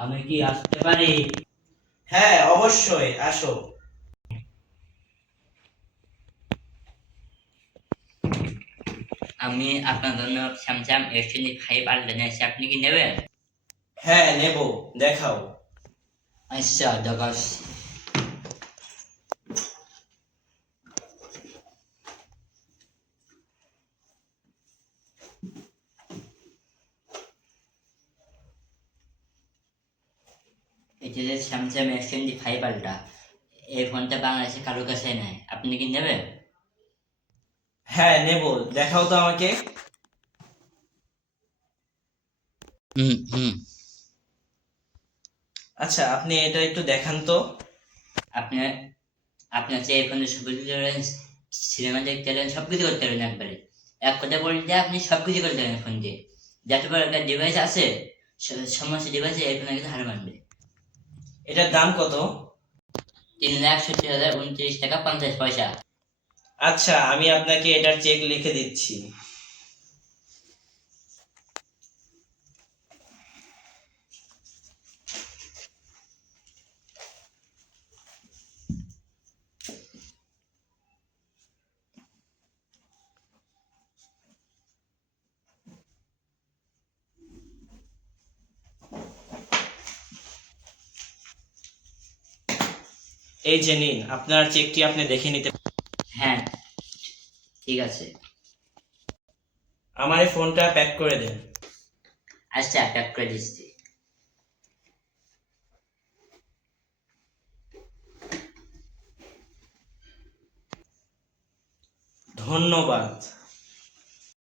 আমি কি আসতে পারি? হ্যাঁ, অবশ্যই আসো। আমি আপনার জন্য স্যামসাং S25 আলট্রা নিয়েছি, আপনি কি নেবেন? হ্যাঁ, নেব। দেখাও। আচ্ছা দেখাস। এটা যে স্যামসাং S25 আলট্রা, এই ফোনটা বাংলাদেশে কারোর কাছে নাই, আপনি কি নেবেন? হ্যাঁ, নেব। দেখাও তো আমাকে। হুম হুম। আচ্ছা, আপনি এটা একটু দেখান তো। আপনি আপনি হচ্ছে এই ফোনে সবকিছু করেন, সিনেমা দেখতে পারেন, সবকিছু করতে পারেন একবারে। এক কথা বলতে আপনি সবকিছু করতে পারেন ফোন দিয়ে। যত বড় একটা ডিভাইস আছে, সমস্ত ডিভাইসে এই ফোনের কাছে হার মানবে। এটার দাম কত? 3,70,29 টাকা 50 পয়সা। আচ্ছা, আমি আপনাকে এটার চেক লিখে দিচ্ছি। এই যে নিন, আপনার চেকটি আপনি দেখে নিতে। হ্যাঁ, ঠিক আছে। আমার এই ফোনটা প্যাক করে দেন। আচ্ছা, প্যাক করে দিচ্ছি। ধন্যবাদ।